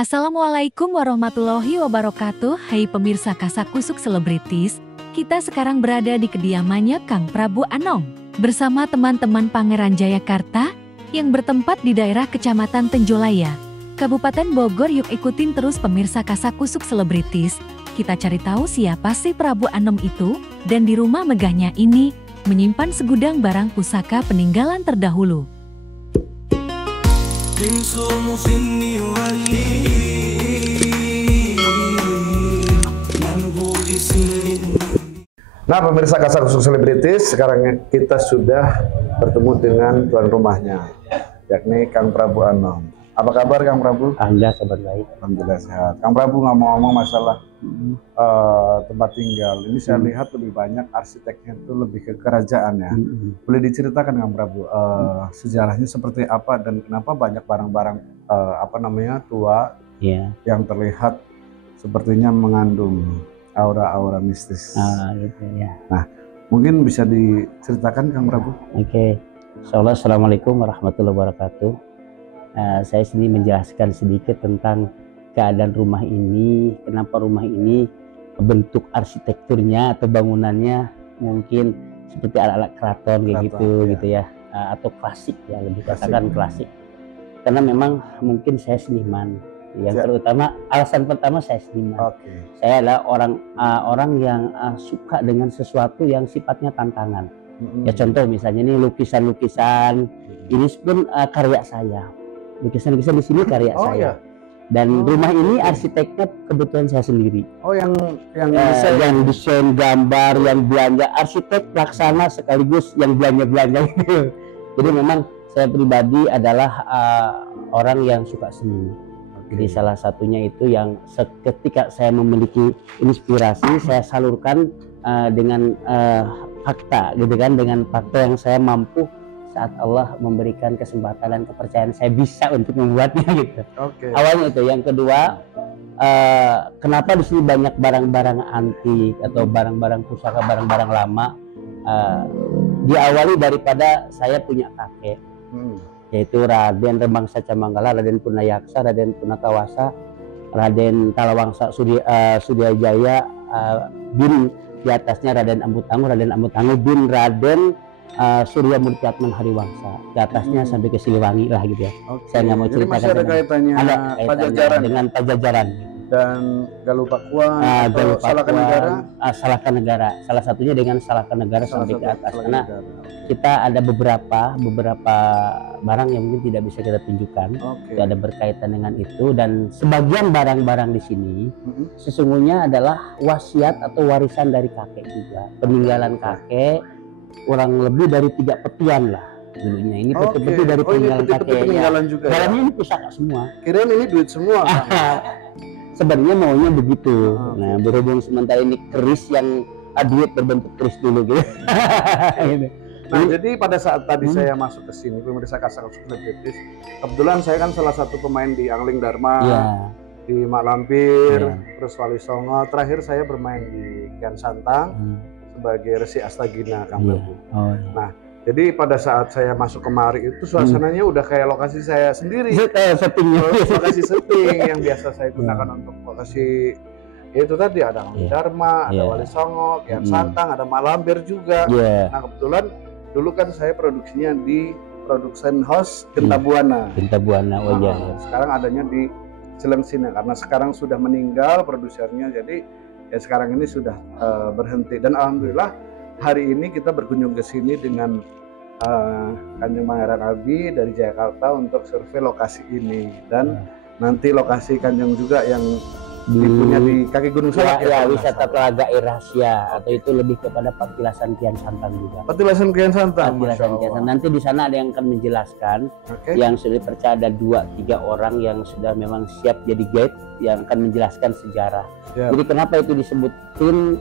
Assalamualaikum warahmatullahi wabarakatuh. Hai pemirsa Kasakusuk Selebritis, kita sekarang berada di kediamannya Kang Prabu Anom bersama teman-teman Pangeran Jayakarta yang bertempat di daerah Kecamatan Tenjolaya, Kabupaten Bogor. Yuk ikutin terus pemirsa Kasakusuk Selebritis. Kita cari tahu siapa sih Prabu Anom itu, dan di rumah megahnya ini menyimpan segudang barang pusaka peninggalan terdahulu. Nah pemirsa Kasakusuk Selebritis, sekarang kita sudah bertemu dengan tuan rumahnya, yakni Kang Prabu Anom. Apa kabar Kang Prabu? Alhamdulillah kabar baik. Alhamdulillah sehat. Kang Prabu, ngomong-ngomong masalah tempat tinggal, ini saya lihat lebih banyak arsiteknya itu lebih ke kerajaan ya. Boleh diceritakan Kang Prabu sejarahnya seperti apa dan kenapa banyak barang-barang tua yang terlihat sepertinya mengandung aura-aura mistis. Gitu ya. Nah, mungkin bisa diceritakan Kang Prabu? Oke. Assalamualaikum warahmatullahi wabarakatuh. Saya sini menjelaskan sedikit tentang keadaan rumah ini, kenapa rumah ini bentuk arsitekturnya atau bangunannya mungkin seperti alat-alat keraton kayak gitu ya, atau klasik ya, lebih katakan klasik. Karena memang mungkin saya seniman. Yang terutama alasan pertama saya seniman. Saya adalah orang yang suka dengan sesuatu yang sifatnya tantangan. Ya contoh misalnya ini lukisan-lukisan, ini pun karya saya. Lukisan-lukisan di sini karya saya. Dan rumah ini arsiteknya kebetulan saya sendiri. Yang desain gambar, yang belanja, arsitek pelaksana sekaligus yang belanja gitu. Jadi memang saya pribadi adalah orang yang suka seni. Jadi salah satunya itu yang ketika saya memiliki inspirasi, saya salurkan dengan fakta gitu kan, dengan fakta yang saya mampu saat Allah memberikan kesempatan dan kepercayaan saya bisa untuk membuatnya gitu. Awalnya itu. Yang kedua, kenapa di sini banyak barang-barang antik atau barang-barang pusaka, barang-barang lama? Diawali daripada saya punya kakek, yaitu Raden Rembangsa Camanggala, Raden Punayaksa, Raden Punakawasa, Raden Talawangsa Sudiajaya, bin di atasnya Raden Ambutangu, Raden Ambutangu bin Raden Surya Murtiatman Hariwangsa, di atasnya sampai ke Siliwangi lah gitu ya. Saya nggak mau ceritakan. Masih ada kaitannya Pajajaran dengan Pajajaran dan Galupakuan, Salahkan Negara, salah satunya dengan Salahkan Negara sampai ke atas. Karena kita ada beberapa barang yang mungkin tidak bisa kita tunjukkan. Itu ada berkaitan dengan itu, dan sebagian barang-barang di sini sesungguhnya adalah wasiat atau warisan dari kakek juga, peninggalan kakek. Kurang lebih dari 3 petian lah dulunya. Ini peti-peti dari peninggalan kakeknya. Dalamnya ini pusaka semua. Kirain ini duit semua. Sebenarnya maunya begitu. Nah, berhubung sementara ini keris yang duit berbentuk keris dulu gitu. Nah, jadi pada saat tadi saya masuk ke sini, pemirsa Kasakusuk Selebritis, kebetulan saya kan salah satu pemain di Angling Dharma, di Mak Lampir, terus Wali Songo. Terakhir saya bermain di Kian Santang sebagai Resi Astagina, Kang Prabu. Nah, jadi pada saat saya masuk kemari itu suasananya udah kayak lokasi saya sendiri. Lokasi syuting yang biasa saya gunakan untuk lokasi itu tadi, ada Angling Dharma, ada Wali Songo, Kian Santang, ada Mak Lampir juga. Nah, kebetulan dulu kan saya produksinya di Production House Genta Buana. Sekarang adanya di Cilengsina karena sekarang sudah meninggal produsernya, jadi ya sekarang ini sudah berhenti. Dan alhamdulillah hari ini kita berkunjung ke sini dengan Kanjeng Pangeran Abi dari Jayakarta untuk survei lokasi ini, dan nanti lokasi Kanjeng juga yang punya di kaki Gunung Salak wisata Telaga Air Rahasia, atau itu lebih kepada Petilasan Kian Santang juga. Petilasan Kian Santang. Nanti di sana ada yang akan menjelaskan, yang sudah dipercaya ada 2-3 orang yang sudah memang siap jadi guide yang akan menjelaskan sejarah. Jadi kenapa itu disebutin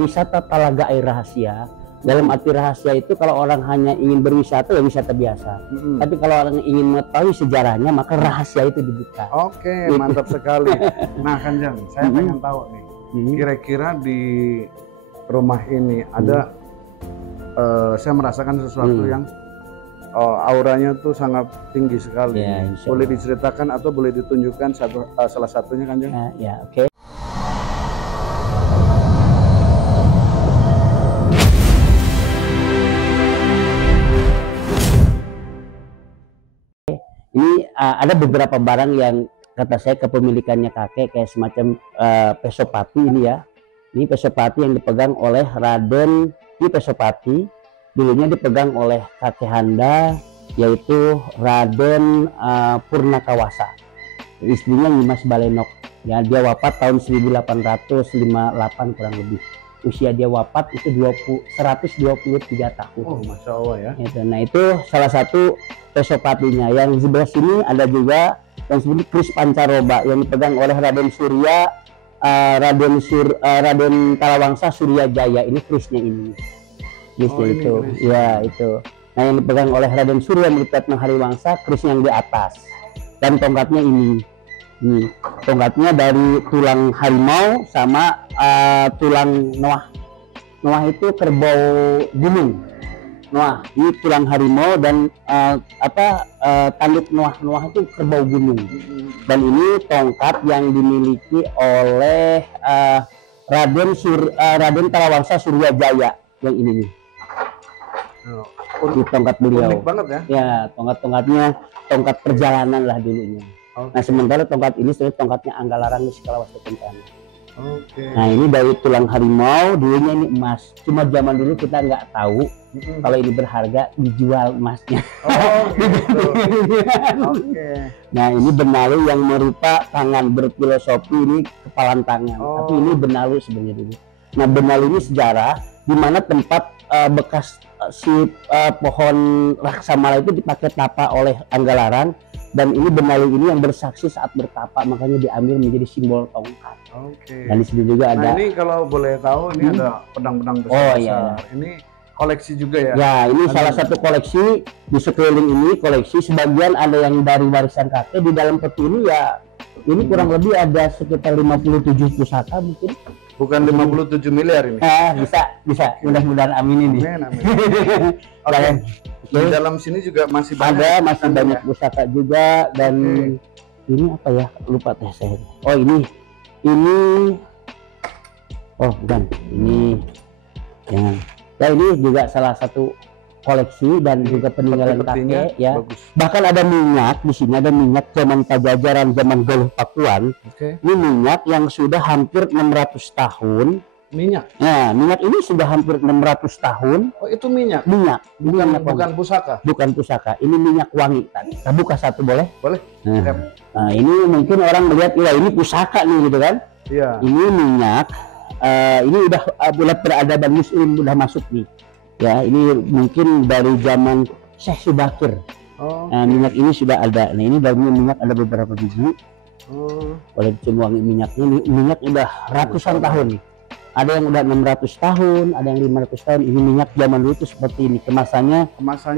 wisata Telaga Air Rahasia? Dalam arti rahasia itu kalau orang hanya ingin berwisata ya wisata biasa. Tapi kalau orang ingin mengetahui sejarahnya maka rahasia itu dibuka. Mantap sekali. Nah Kanjeng, saya pengen tahu nih, kira-kira di rumah ini ada saya merasakan sesuatu yang auranya tuh sangat tinggi sekali. Ya, boleh diceritakan atau boleh ditunjukkan salah satunya, Kanjeng? Ya, oke. Ini ada beberapa barang yang kata saya kepemilikannya kakek, kayak semacam Pesopati ini ya. Ini Pesopati yang dipegang oleh Raden. Ini Pesopati dulunya dipegang oleh kakek Handa, yaitu Raden Purnakawasa. Istrinya Nyimas Balenok. Ya, dia wafat tahun 1858 kurang lebih. Usia dia wafat itu 123 tahun. Oh, Masya Allah ya. Nah, itu salah satu Pesopatinya. Yang di sebelah sini ada juga yang seperti Kris Pancaroba yang dipegang oleh Raden Surya, Raden Talawangsa Surya Jaya. Ini krisnya ini. Krisnya itu. Ya, itu. Nah, yang dipegang oleh Raden Surya Melitatna Hariwangsa, kris yang di atas. Dan tongkatnya ini. Ini tongkatnya dari tulang harimau sama tulang noah. Noah itu kerbau gunung. Noah ini tulang harimau dan tanduk Noah. Noah itu kerbau gunung. Dan ini tongkat yang dimiliki oleh Raden Talawangsa Surya Jaya yang ini nih. Di tongkat beliau. Unik banget ya. Ya, tongkat-tongkatnya tongkat perjalanan lah dulunya. Okay. Nah, sementara tongkat ini sebenarnya tongkatnya Anggalarang di Sekalawasta Kencana. Okay. Nah, ini dari tulang harimau, dulunya ini emas. Cuma zaman dulu kita nggak tahu kalau ini berharga, dijual emasnya. Oh, gitu. Okay. Nah, ini benalu yang merupa tangan berfilosofi, ini kepalan tangan. Tapi ini benalu sebenarnya dulu. Nah, benalu ini sejarah di mana tempat bekas pohon Laksamala itu dipakai tapa oleh Anggalarang. Dan ini benalu ini yang bersaksi saat bertapa, makanya diambil menjadi simbol tongkat. Oke. Dan di sini juga ada. Nah, ini kalau boleh tahu, ini ada pedang-pedang besar. Oh iya. Ini koleksi juga ya? Ya, ini salah satu koleksi di sekeliling ini koleksi. Sebagian ada yang dari warisan kakek. Di dalam peti ini ya, ini kurang lebih ada sekitar 57 pusaka mungkin. Bukan 57 miliar ini? Bisa. Mudah-mudahan amin ini. Amin. Oke. Di dalam sini juga masih banyak. Masih banyak pusaka juga. Dan ini apa ya? Lupa teh saya. Oh ini. Oh bukan. Ini. Ya ini juga salah satu koleksi dan juga peninggalan kakek ya. Bagus. Bahkan ada minyak di sini, ada minyak zaman Pajajaran, zaman Galuh Pakuan. Ini minyak yang sudah hampir 600 tahun. Minyak. Nah, minyak ini sudah hampir 600 tahun. Oh, itu minyak. Minyak. Bukan pusaka. Bukan pusaka. Ini minyak wangi tadi. Kita buka satu boleh? Boleh. Nah, ini mungkin orang melihat, ya ini pusaka nih gitu kan? Iya. Ini minyak. Ini udah peradaban Muslim udah masuk nih. Ya, ini mungkin dari zaman Syekh Subakir. Nah, minyak ini sudah ada. Nah, ini dalamnya minyak ada beberapa biji. Boleh dicium wangi minyaknya. Minyak udah ratusan tahun nih. Ada yang udah 600 tahun, ada yang 500 tahun. Ini minyak zaman dulu tuh seperti ini. Kemasannya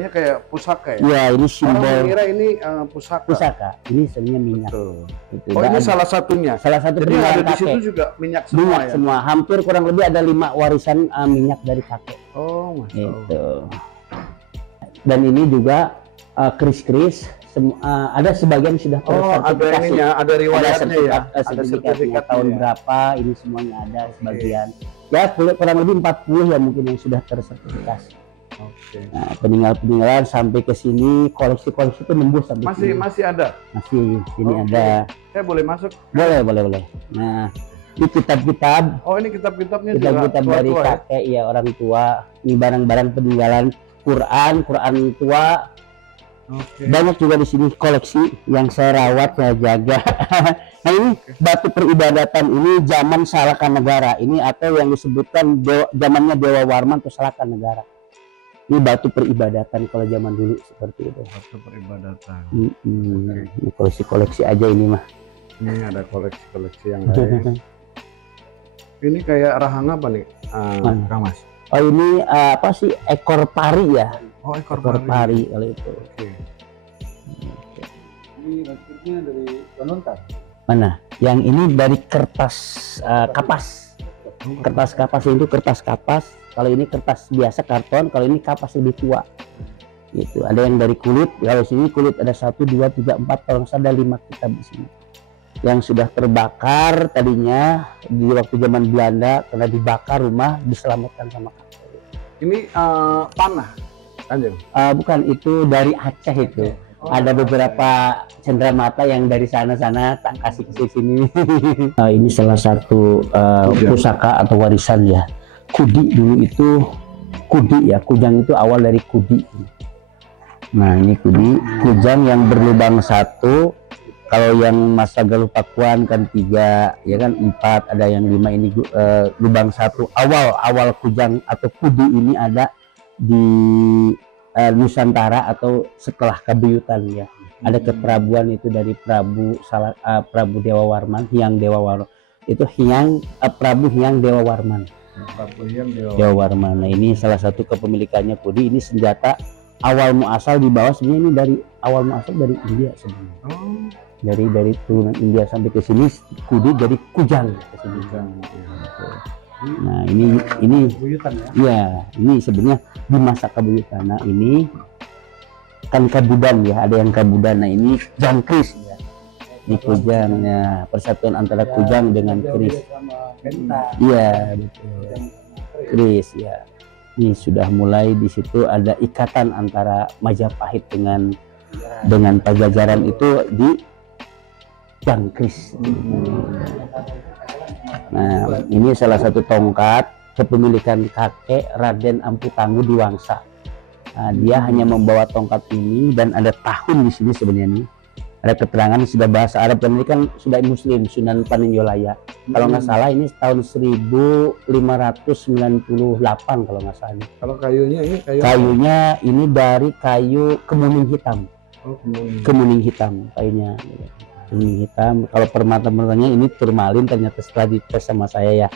kayak pusaka ya? Iya, ini simbol. Orang mengira ini pusaka. Pusaka. Ini sebenarnya minyak. Gitu. Oh, ini salah satunya. Salah satu. Jadi ada di situ juga minyak semua. Minyak ya? Semua. Hampir kurang lebih ada 5 warisan minyak dari kakek. Oh, Masya Allah. Gitu. Dan ini juga kris-kris. Ada sebagian sudah tersertifikasi. Ada riwayatnya ya. Ada sertifikatnya tahun berapa, ini semuanya ada sebagian. Ya kurang lebih 40 ya mungkin yang sudah tersertifikasi. Nah, peninggalan sampai ke sini, koleksi-koleksi itu nembus sampai masih ada. Masih sini ada. Saya boleh masuk? Boleh. Nah, ini kitab-kitab. Oh, ini kitab-kitabnya kitab-kitab dari kakek ya, orang tua. Ini barang-barang peninggalan Quran tua. Banyak juga di sini koleksi yang saya rawat, saya jaga. Nah, ini batu peribadatan ini zaman Salakanegara ini, atau yang disebutkan zamannya Dewa Warman atau Salakanegara. Ini batu peribadatan kalau zaman dulu seperti itu. Batu peribadatan. Ini koleksi aja ini mah. Ini ada koleksi yang lain. Ini kayak rahang apa nih, Kang Mas? Oh, ini apa sih, ekor pari ya? Oh, ekor pari kalau itu. Ini maksudnya dari Konontar. Mana? Yang ini dari kertas kapas. Kertas kapas itu kertas kapas. Kalau ini kertas biasa karton, kalau ini kapas lebih tua. Gitu. Ada yang dari kulit, kalau sini kulit ada 1, 2, 3, 4, kalau nggak salah ada 5 kitab di sini. Yang sudah terbakar tadinya di waktu zaman Belanda, karena dibakar rumah, diselamatkan sama kakek. Ini panah, Kanjeng? Bukan, itu dari Aceh itu. Ada beberapa cenderamata yang dari sana-sana tak kasih ke sini. Ini salah satu pusaka atau warisan ya. Kudi dulu itu, kudi ya, kujang itu awal dari kudi. Nah ini kujang yang berlubang 1, kalau yang masa Galuh Pakuan kan 3, ya kan 4, ada yang 5, ini lubang 1. Awal kujang atau kudi ini ada di Nusantara atau setelah Kabuyutan ya. Ada keprabuan itu dari Prabu Dewa Warman, Hyang Dewa Warman. Itu Prabu Hyang Dewa Warman. Dewa Warman. Nah ini salah satu kepemilikannya kudi. Ini senjata awal muasal di bawah, sebenarnya ini dari awal muasal dari India sebenarnya. Dari turunan India sampai ke sini kudi dari kujang ke sini. Nah ini ya, ini sebenarnya di masa Kabuyutan. Nah ini kan kabudan ya, ada yang kabudan. Nah ini jangkris ya, di kujang ya, persatuan antara kujang dengan keris. Iya betul, keris ya. Ini sudah mulai di situ ada ikatan antara Majapahit dengan Pajajaran itu di jangkris. Nah ini salah satu tongkat kepemilikan kakek Raden Ampu Tangguh Diwangsa. Nah, dia hanya membawa tongkat ini dan ada tahun di sini sebenarnya nih. Ada keterangan sudah bahasa Arab, dan ini kan sudah Muslim, Sunan Paninjolaya. Kalau nggak salah ini tahun 1598 kalau nggak salah. Kalau kayunya ini kayunya ini dari kayu kemuning hitam. Kemuning hitam kayunya. Kemuning hitam. Kalau permata-permatanya ini turmalin, ternyata setelah dites sama saya ya.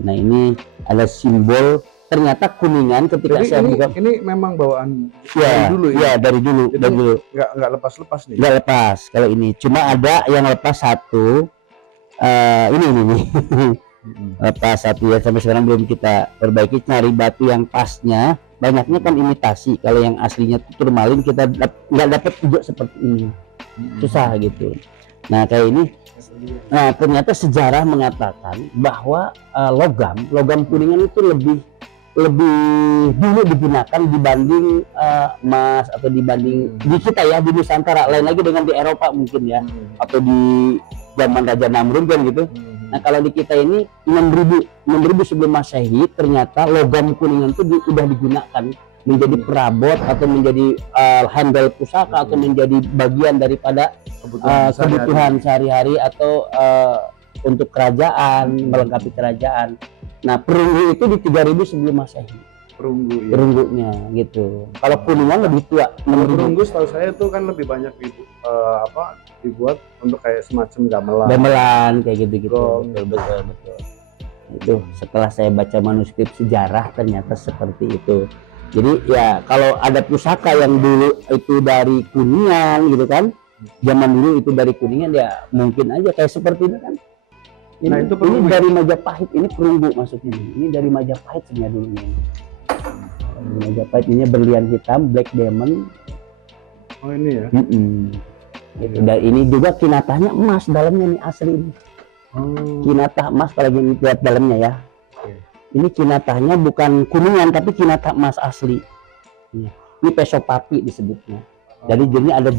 Nah ini ada simbol. Ternyata kuningan ketika jadi saya buka, ini memang bawaan ya, dari dulu ya? Ya dari dulu, jadi dari dulu. Nggak lepas-lepas nih? Nggak lepas kalau ini, cuma ada yang lepas 1, ini nih. Lepas 1 ya, sampai sekarang belum kita perbaiki, cari batu yang pasnya. Banyaknya kan imitasi, kalau yang aslinya turmalin kita nggak dapat juga seperti ini, susah gitu. Nah kayak ini. Nah ternyata sejarah mengatakan bahwa logam kuningan itu lebih dulu digunakan dibanding emas, atau dibanding di kita ya, di Nusantara. Lain lagi dengan di Eropa mungkin ya, atau di zaman Raja Namrud kan gitu. Nah kalau di kita ini 6000 sebelum Masehi, ternyata logam kuningan itu sudah digunakan menjadi perabot atau menjadi handle pusaka atau menjadi bagian daripada kebutuhan sehari-hari atau untuk kerajaan, melengkapi kerajaan. Nah perunggu itu di 3000 sebelum Masehi. Perunggunya gitu. Kalau kuningan lebih tua. Perunggu setahu saya itu kan lebih banyak dibuat untuk kayak semacam gamelan kayak gitu-gitu. Betul. Itu setelah saya baca manuskrip sejarah ternyata seperti itu. Jadi ya kalau ada pusaka yang dulu itu dari kuningan gitu kan, zaman dulu itu dari kuningan ya mungkin aja kayak seperti ini kan. Ini dari Majapahit, ini perunggu maksudnya. Ini dari Majapahit sebenarnya dulunya. Majapahit ini berlian hitam, black diamond. Oh ini ya. Gitu. Dan ini juga kinatahnya emas dalamnya nih, asli ini. Kinatah emas kalau gini lihat dalamnya ya. Ini kinatahnya bukan kuningan tapi kinatah emas asli. Ini pesopati disebutnya. Jadi jadinya ada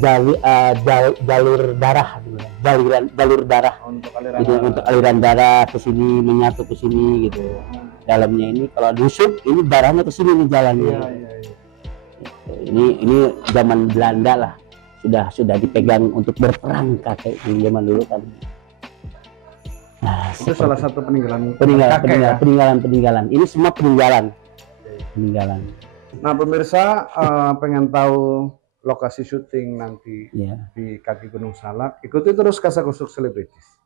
jalur darah, jalur darah. Untuk aliran darah ke sini, menyatu ke sini gitu. Dalamnya ini kalau diusuk ini darahnya ke sini nih jalannya. Ini zaman Belanda lah. Sudah dipegang untuk berperang kakek di zaman dulu kan. Nah, itu salah satu peninggalan. Ini semua peninggalan. Nah pemirsa pengen tahu lokasi syuting nanti di kaki Gunung Salak, ikuti terus Kasakusuk Selebritis.